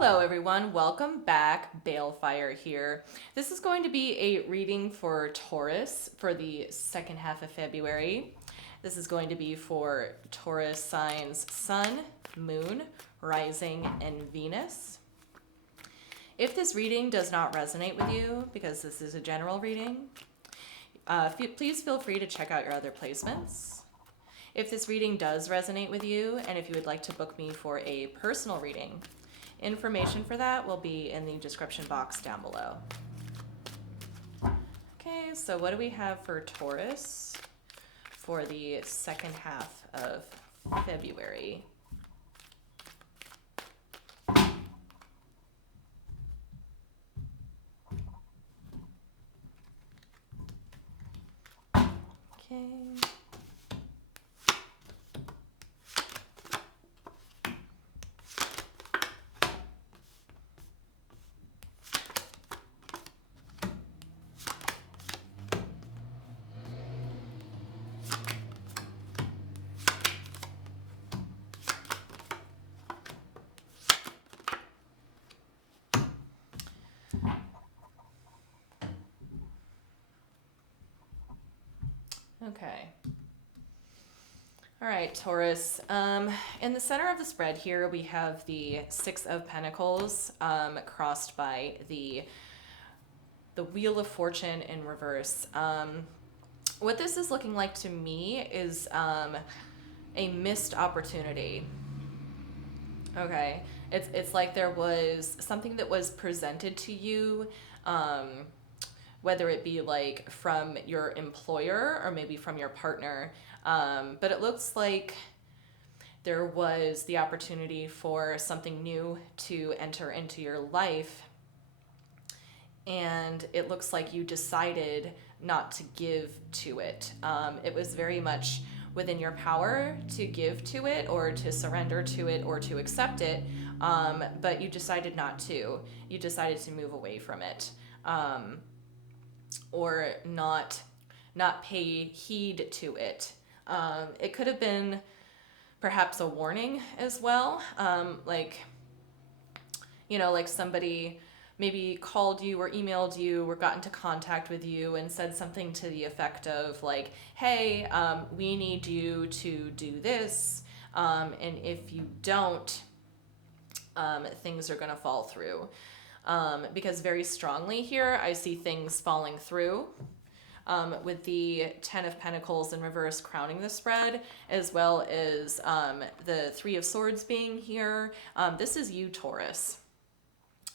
Hello everyone, welcome back. Balefire here. This is going to be a reading for Taurus for the second half of February. This is going to be for Taurus signs Sun, Moon, Rising, and Venus. If this reading does not resonate with you, because this is a general reading, please feel free to check out your other placements. If this reading does resonate with you, and if you would like to book me for a personal reading, information for that will be in the description box down below. Okay, so what do we have for Taurus for the second half of February? Okay. Okay. All right, Taurus. In the center of the spread here, we have the Six of Pentacles crossed by the Wheel of Fortune in reverse. What this is looking like to me is a missed opportunity. Okay, it's like there was something that was presented to you, whether it be like from your employer or maybe from your partner. But it looks like there was the opportunity for something new to enter into your life. And it looks like you decided not to give to it. It was very much within your power to give to it or to surrender to it or to accept it. But you decided not to. You decided to move away from it. Or not pay heed to it. It could have been perhaps a warning as well. Like somebody maybe called you or emailed you or got into contact with you and said something to the effect of like, hey, we need you to do this. And if you don't, things are going to fall through. Because very strongly here, I see things falling through. With the Ten of Pentacles in reverse crowning the spread, as well as the Three of Swords being here. This is you, Taurus.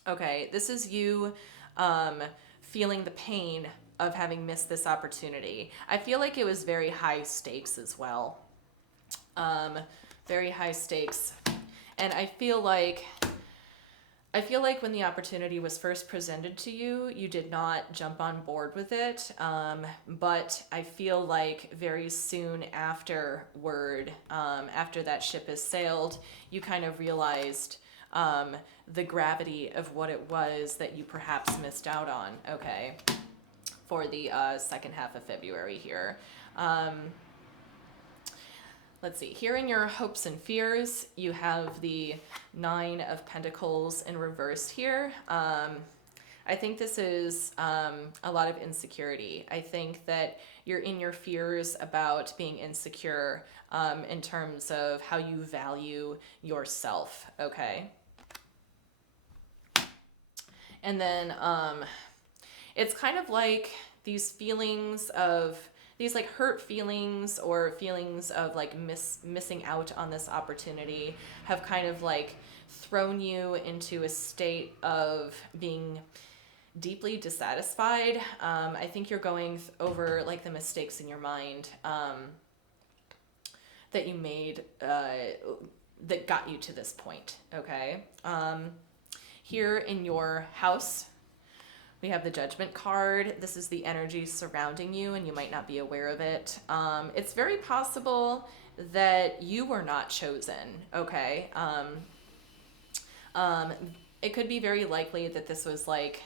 Okay, this is you feeling the pain of having missed this opportunity. I feel like it was very high stakes as well. Very high stakes. And I feel like when the opportunity was first presented to you, you did not jump on board with it. But I feel like very soon afterward, after that ship has sailed, you kind of realized the gravity of what it was that you perhaps missed out on, okay, for the second half of February here. Let's see, here in your hopes and fears, you have the Nine of Pentacles in reverse here. I think this is a lot of insecurity. I think that you're in your fears about being insecure in terms of how you value yourself, okay? And then it's kind of like these feelings of, these like hurt feelings or feelings of like missing out on this opportunity have kind of like thrown you into a state of being deeply dissatisfied. I think you're going over like the mistakes in your mind that you made that got you to this point, okay? Here in your house, we have the Judgment card. This is the energy surrounding you, and you might not be aware of it. It's very possible that you were not chosen, okay? It could be very likely that this was like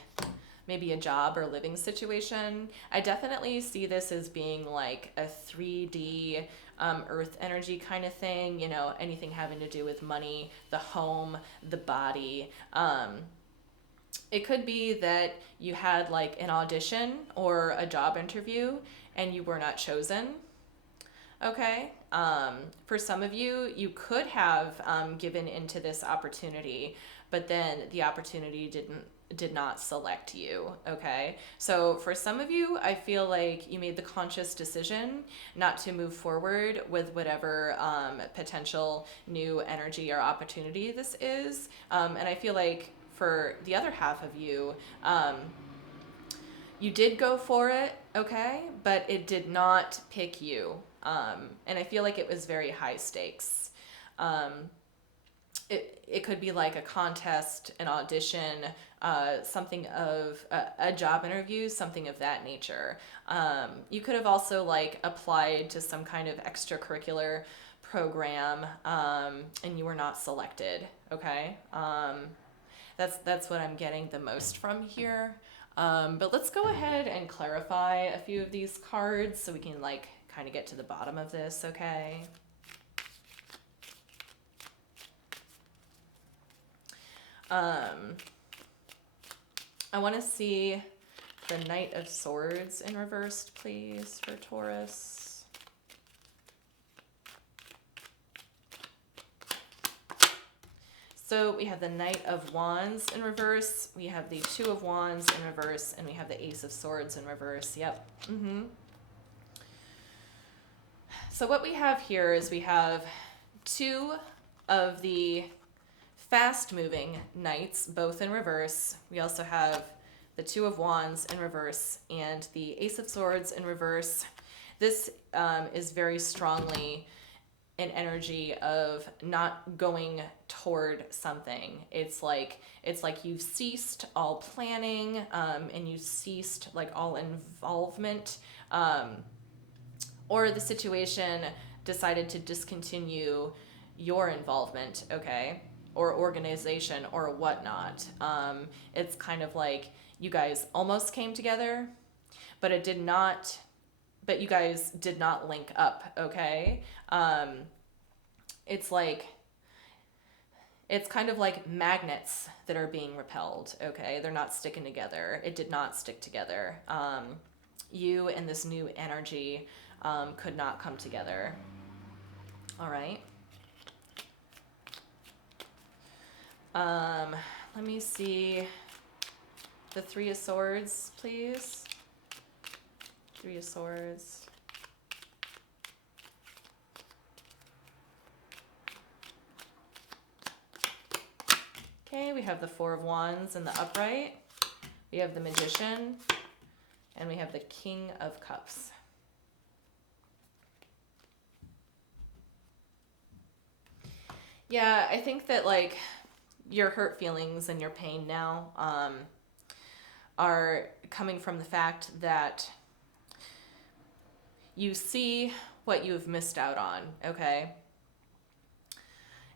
maybe a job or living situation. I definitely see this as being like a 3D earth energy kind of thing, you know, anything having to do with money, the home, the body. It could be that you had like an audition or a job interview and you were not chosen. Okay. For some of you, you could have given into this opportunity, but then the opportunity did not select you. Okay. So for some of you, I feel like you made the conscious decision not to move forward with whatever potential new energy or opportunity this is. And I feel like for the other half of you, you did go for it, okay, but it did not pick you. And I feel like it was very high stakes. It could be like a contest, an audition, something of a job interview, something of that nature. You could have also like applied to some kind of extracurricular program, and you were not selected, okay? That's what I'm getting the most from here. But let's go ahead and clarify a few of these cards so we can like kind of get to the bottom of this, okay? I want to see the Knight of Swords in reversed, please, for Taurus. So we have the Knight of Wands in reverse, we have the Two of Wands in reverse, and we have the Ace of Swords in reverse. Yep. So what we have here is we have two of the fast-moving knights, both in reverse. We also have the Two of Wands in reverse and the Ace of Swords in reverse. This is very strongly an energy of not going toward something. It's like you've ceased all planning, and you ceased like all involvement, or the situation decided to discontinue your involvement, okay, or organization or whatnot. It's kind of like you guys almost came together, but it did not. But you guys did not link up, okay? It's kind of like magnets that are being repelled, okay? They're not sticking together. It did not stick together. You and this new energy could not come together. All right. Let me see the Three of Swords, please. Three of Swords. Okay, we have the Four of Wands in the upright. We have the Magician. And we have the King of Cups. Yeah, I think that like your hurt feelings and your pain now are coming from the fact that you see what you've missed out on, okay?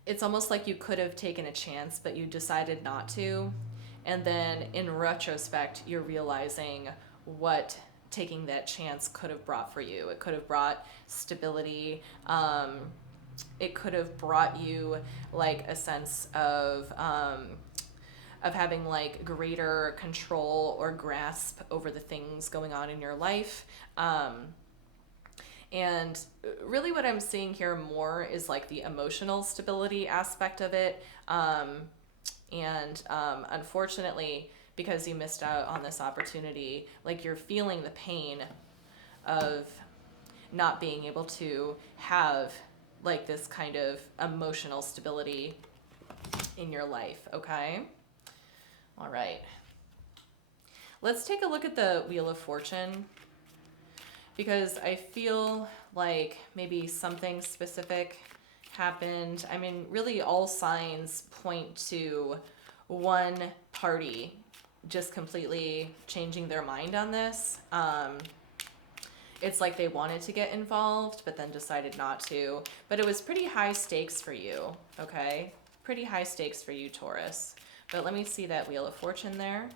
It's almost like you could have taken a chance, but you decided not to. And then in retrospect, you're realizing what taking that chance could have brought for you. It could have brought stability. It could have brought you like a sense of having like greater control or grasp over the things going on in your life. And really what I'm seeing here more is like the emotional stability aspect of it. Unfortunately, because you missed out on this opportunity, like you're feeling the pain of not being able to have like this kind of emotional stability in your life, okay? All right. Let's take a look at the Wheel of Fortune, because I feel like maybe something specific happened. I mean, really all signs point to one party just completely changing their mind on this. It's like they wanted to get involved, but then decided not to. But it was pretty high stakes for you, okay? Pretty high stakes for you, Taurus. But let me see that Wheel of Fortune there.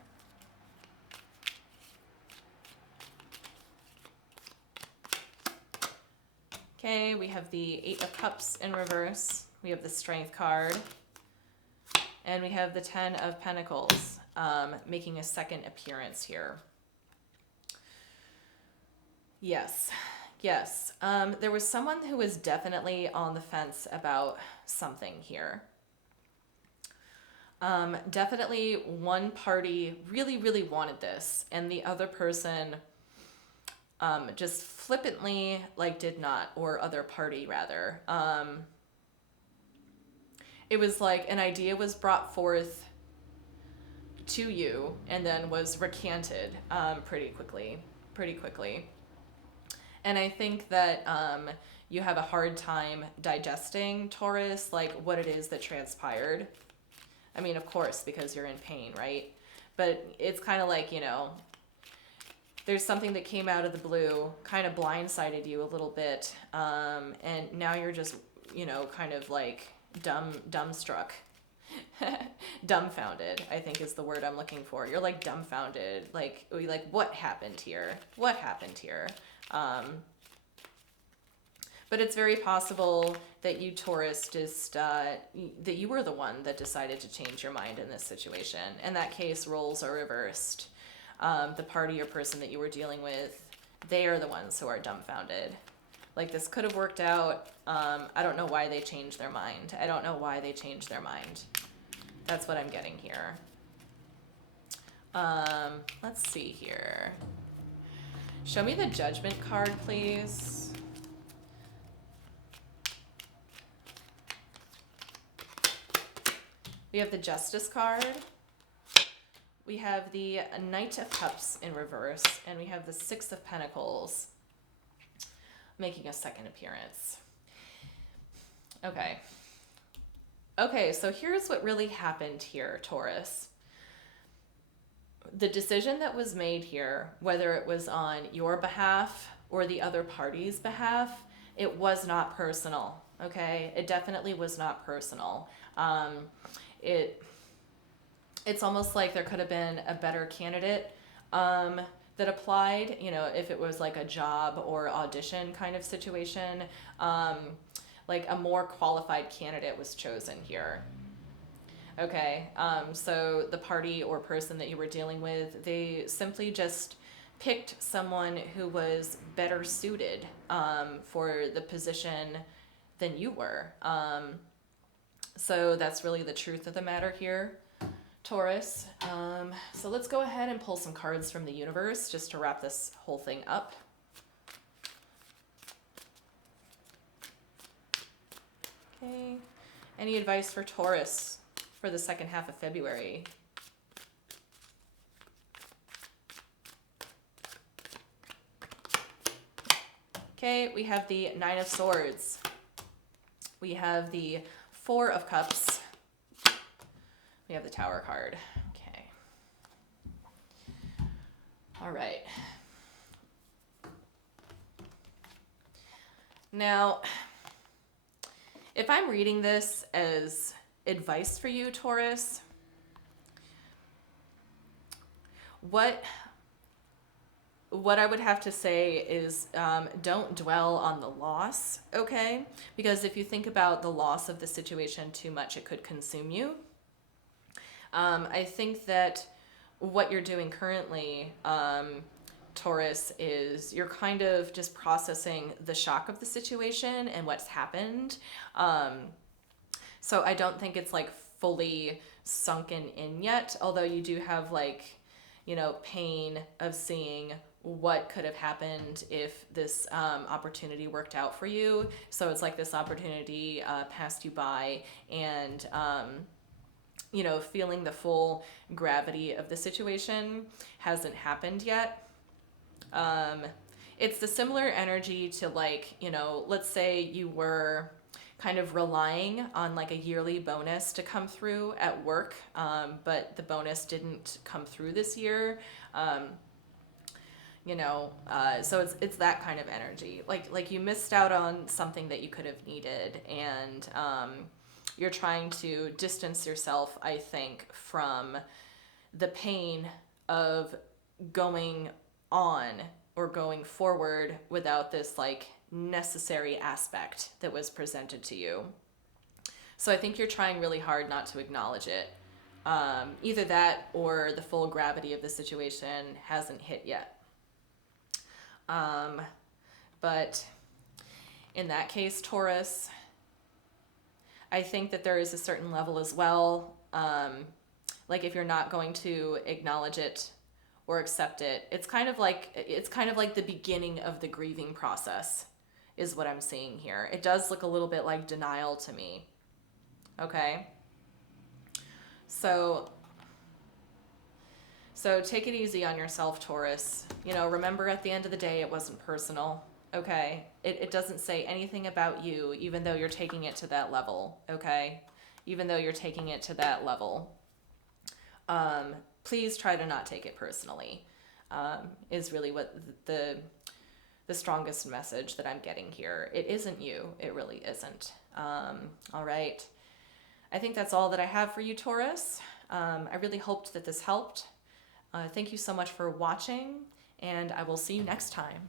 Okay, we have the Eight of Cups in reverse. We have the Strength card. And we have the Ten of Pentacles making a second appearance here. Yes, yes. There was someone who was definitely on the fence about something here. Definitely one party really, really wanted this, and the other person just flippantly did not, or other party rather. It was like an idea was brought forth to you and then was recanted pretty quickly. And I think that you have a hard time digesting, Taurus, like what it is that transpired. I mean, of course, because you're in pain, right? But it's kind of like, there's something that came out of the blue, kind of blindsided you a little bit. And now you're just, kind of like dumbstruck. Dumbfounded, I think is the word I'm looking for. You're like dumbfounded. Like what happened here? What happened here? But it's very possible that you, Taurus, just that you were the one that decided to change your mind in this situation. In that case, roles are reversed. The party or person that you were dealing with, they are the ones who are dumbfounded. Like, this could have worked out. I don't know why they changed their mind. That's what I'm getting here. Let's see here. Show me the Judgment card, please. We have the Justice card. We have the Knight of Cups in reverse, and we have the Six of Pentacles making a second appearance. Okay, so here's what really happened here, Taurus. The decision that was made here, whether it was on your behalf or the other party's behalf, it was not personal, okay? It definitely was not personal. It's almost like there could have been a better candidate that applied, if it was like a job or audition kind of situation. Like a more qualified candidate was chosen here. Okay, so the party or person that you were dealing with, they simply just picked someone who was better suited for the position than you were. So that's really the truth of the matter here, Taurus. So let's go ahead and pull some cards from the universe just to wrap this whole thing up. Okay. Any advice for Taurus for the second half of February? Okay, we have the Nine of Swords. We have the Four of Cups. We have the Tower card. Okay. All right. Now, if I'm reading this as advice for you, Taurus, what I would have to say is don't dwell on the loss, okay? Because if you think about the loss of the situation too much, it could consume you. I think that what you're doing currently, Taurus, is you're kind of just processing the shock of the situation and what's happened. So I don't think it's like fully sunken in yet, although you do have pain of seeing what could have happened if this opportunity worked out for you. So it's like this opportunity passed you by, and feeling the full gravity of the situation hasn't happened yet. It's the similar energy to let's say you were kind of relying on like a yearly bonus to come through at work, but the bonus didn't come through this year. So it's that kind of energy. Like you missed out on something that you could have needed, and you're trying to distance yourself, I think, from the pain of going on or going forward without this necessary aspect that was presented to you. So I think you're trying really hard not to acknowledge it. Either that or the full gravity of the situation hasn't hit yet. But in that case, Taurus, I think that there is a certain level as well. Like if you're not going to acknowledge it or accept it, it's kind of like the beginning of the grieving process is what I'm seeing here. It does look a little bit like denial to me. Okay? So take it easy on yourself, Taurus. You know, remember at the end of the day, it wasn't personal. Okay? It doesn't say anything about you, even though you're taking it to that level. Okay? Even though you're taking it to that level. Please try to not take it personally, is really what the strongest message that I'm getting here. It isn't you. It really isn't. All right. I think that's all that I have for you, Taurus. I really hoped that this helped. Thank you so much for watching, and I will see you next time.